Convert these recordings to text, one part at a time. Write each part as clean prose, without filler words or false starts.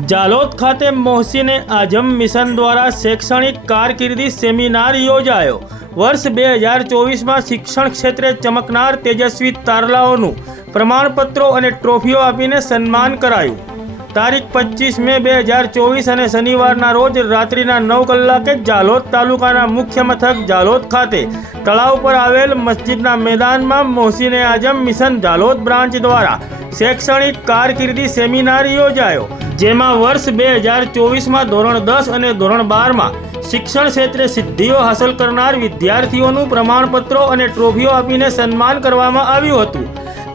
જાલોદ ખાતે મોહસીને આઝમ મિશન દ્વારા શૈક્ષણિક કારકિર્દી સેમિનાર યોજાયો। વર્ષ 2024માં શિક્ષણ ક્ષેત્રે ચમકનાર તેજસ્વી તારલાઓનું પ્રમાણપત્રો અને ટ્રોફીઓ આપીને સન્માન કરાયું। તારીખ 25 મે 2024 અને શનિવારના રોજ રાત્રિના 9 કલાકે જાલોદ તાલુકાના મુખ્ય મથક જાલોદ ખાતે તળાવ પર આવેલ મસ્જિદના મેદાનમાં મોહસીને આઝમ મિશન જાલોદ બ્રાન્ચ દ્વારા શૈક્ષણિક કારકિર્દી સેમિનાર યોજાયો, જેમાં વર્ષ 2024માં ધોરણ 10 અને ધોરણ 12માં શિક્ષણ ક્ષેત્રે સિદ્ધિઓ હાંસલ કરનાર વિદ્યાર્થીઓનું પ્રમાણપત્રો અને ટ્રોફીઓ આપીને સન્માન કરવામાં આવ્યું હતું।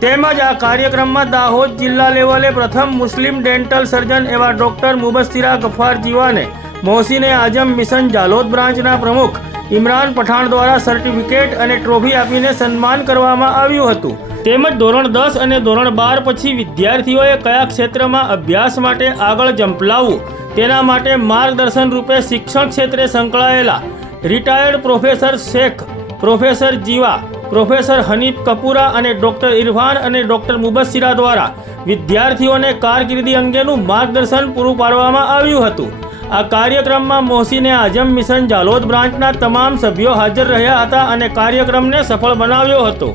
તેમજ આ કાર્યક્રમમાં દાહોદ જિલ્લા લેવલે પ્રથમ મુસ્લિમ ડેન્ટલ સર્જન એવા ડૉક્ટર મુબસ્સીરા ગફ્ફાર જીવાને મોહસીને આઝમ મિશન જાલોદ બ્રાન્ચના પ્રમુખ ઇમરાન પઠાણ દ્વારા સર્ટિફિકેટ અને ટ્રોફી આપીને સન્માન કરવામાં આવ્યું હતું। તેમજ ધોરણ 10 અને ધોરણ 12 પછી વિદ્યાર્થીઓએ કયા ક્ષેત્રમાં અભ્યાસ માટે આગળ ઝંપલાવવું તેના માટે માર્ગદર્શન રૂપે શિક્ષણ ક્ષેત્રે સંકળાયેલા રિટાયર્ડ પ્રોફેસર શેખ પ્રોફેસર જીવા, પ્રોફેસર હનીફ કપૂરા અને ડૉક્ટર ઇરફાન અને ડૉક્ટર મુબસ્સીરા દ્વારા વિદ્યાર્થીઓને કારકિર્દી અંગેનું માર્ગદર્શન પૂરું પાડવામાં આવ્યું હતું। આ કાર્યક્રમમાં મોહસીને આઝમ મિશન જાલોદ બ્રાન્ચના તમામ સભ્યો હાજર રહ્યા હતા અને કાર્યક્રમને સફળ બનાવ્યો હતો।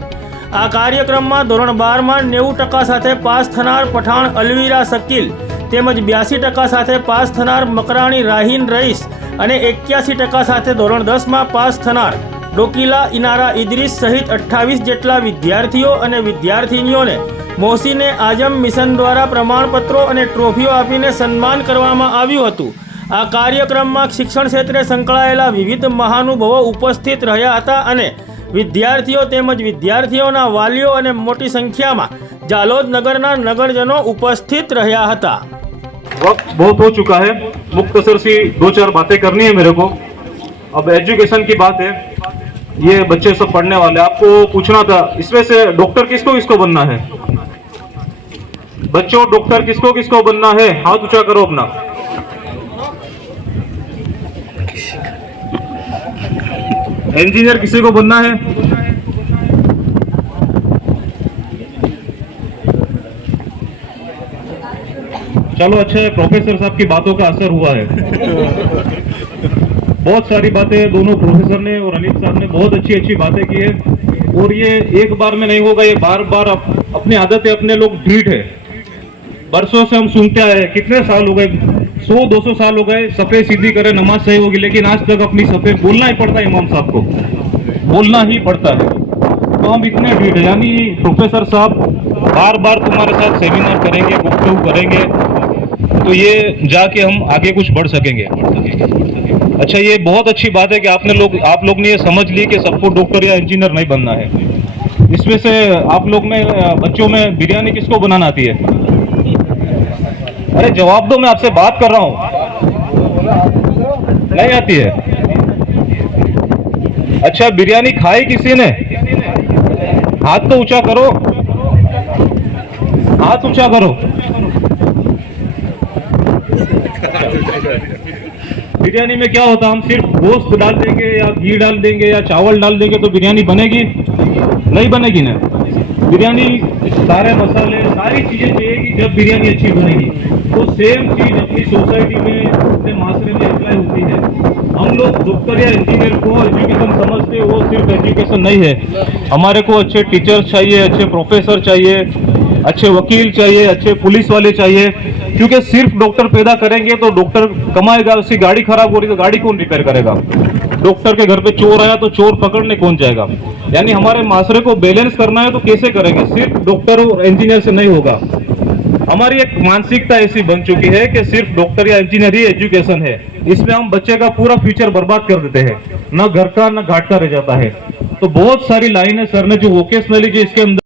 આ કાર્યક્રમમાં ધોરણ 12માં 90% સાથે પાસ થનાર પઠાણ અલવીરા શકીલ તેમજ 82% સાથે પાસ થનાર મકરાણી રાહીન રઈસ અને 81% સાથે ધોરણ 10માં પાસ થનાર ડોકીલા ઇનારા ઇદરીસ સહિત 28 જેટલા વિદ્યાર્થીઓ અને વિદ્યાર્થિનીઓને મોહસીને આઝમ મિશન દ્વારા પ્રમાણપત્રો અને ટ્રોફીઓ આપીને સન્માન કરવામાં આવ્યું હતું। આ કાર્યક્રમમાં શિક્ષણ ક્ષેત્રે સંકળાયેલા વિવિધ મહાનુભાવો ઉપસ્થિત રહ્યા હતા અને વિદ્યાર્થીઓ તેમજ વિદ્યાર્થીઓના વાલીઓ અને મોટી સંખ્યામાં जालोद नगरना नगरजनों उपस्थित रहा था। वक्त बहुत हो चुका है, मुख्तसर सी 2-4 बातें करनी है मेरे को। अब एजुकेशन की बात है, ये बच्चे सब पढ़ने वाले, आपको पूछना था इसमें से डॉक्टर किसको किसको बनना है? बच्चों डॉक्टर किसको किसको बनना है? हाथ ऊंचा करो अपना। इंजीनियर किसी को बनना है? चलो अच्छा है, प्रोफेसर साहब की बातों का असर हुआ है। बहुत सारी बातें दोनों प्रोफेसर ने और अनिल साहब ने बहुत अच्छी अच्छी बातें की है और ये एक बार में नहीं होगा, ये बार बार अपनी आदतें अपने लोग ढीठ है। बरसों से हम सुनते आए, कितने साल हो गए, 100-200 साल हो गए, सफेद सीधी करे नमाज सही होगी, लेकिन आज तक अपनी सफेद बोलना ही पड़ता है, इमाम साहब को बोलना ही पड़ता है। तो हम इतने ढीठ है, यानी प्रोफेसर साहब बार बार तुम्हारे साथ सेमिनार करेंगे, गुफ्तगू करेंगे, तो ये जाके हम आगे कुछ बढ़ सकेंगे। अच्छा, ये बहुत अच्छी बात है कि आप लोग ने ये समझ ली कि सबको डॉक्टर या इंजीनियर नहीं बनना है। इसमें से आप लोग में बच्चों में बिरयानी किसको बनाना आती है? अरे जवाब दो, मैं आपसे बात कर रहा हूँ। नहीं आती है? अच्छा, बिरयानी खाई किसी ने? हाथ तो ऊंचा करो, हाथ ऊंचा करो। बिरयानी में क्या होता है, हम सिर्फ गोश्त डाल देंगे या घी डाल देंगे या चावल डाल देंगे तो बिरयानी बनेगी? नहीं बनेगी ना। बिरयानी सारे मसाले सारी चीजें चाहिए कि जब बिरयानी अच्छी बनेगी। तो सेम चीज अपनी सोसाइटी में अपने माशरे में अप्लाई होती है। हम लोग डॉक्टर या इंजीनियर को एजुकेशन समझते हैं, वो सिर्फ एजुकेशन नहीं है, हमारे को अच्छे टीचर्स चाहिए, अच्छे प्रोफेसर चाहिए, अच्छे वकील चाहिए, अच्छे पुलिस वाले चाहिए, क्योंकि सिर्फ डॉक्टर पैदा करेंगे तो डॉक्टर कमाएगा, उसकी गाड़ी खराब हो रही तो गाड़ी कौन रिपेयर करेगा? डॉक्टर के घर पे चोर आया तो चोर पकड़ने कौन जाएगा? यानी हमारे माशरे को बैलेंस करना है तो कैसे करेंगे? सिर्फ डॉक्टर और इंजीनियर से नहीं होगा। हमारी एक मानसिकता ऐसी बन चुकी है कि सिर्फ डॉक्टर या इंजीनियर ही एजुकेशन है, इसमें हम बच्चे का पूरा फ्यूचर बर्बाद कर देते हैं, न घर का न घाट का रह जाता है। तो बहुत सारी लाइन है, सर ने जो वोकेशनली जो इसके अंदर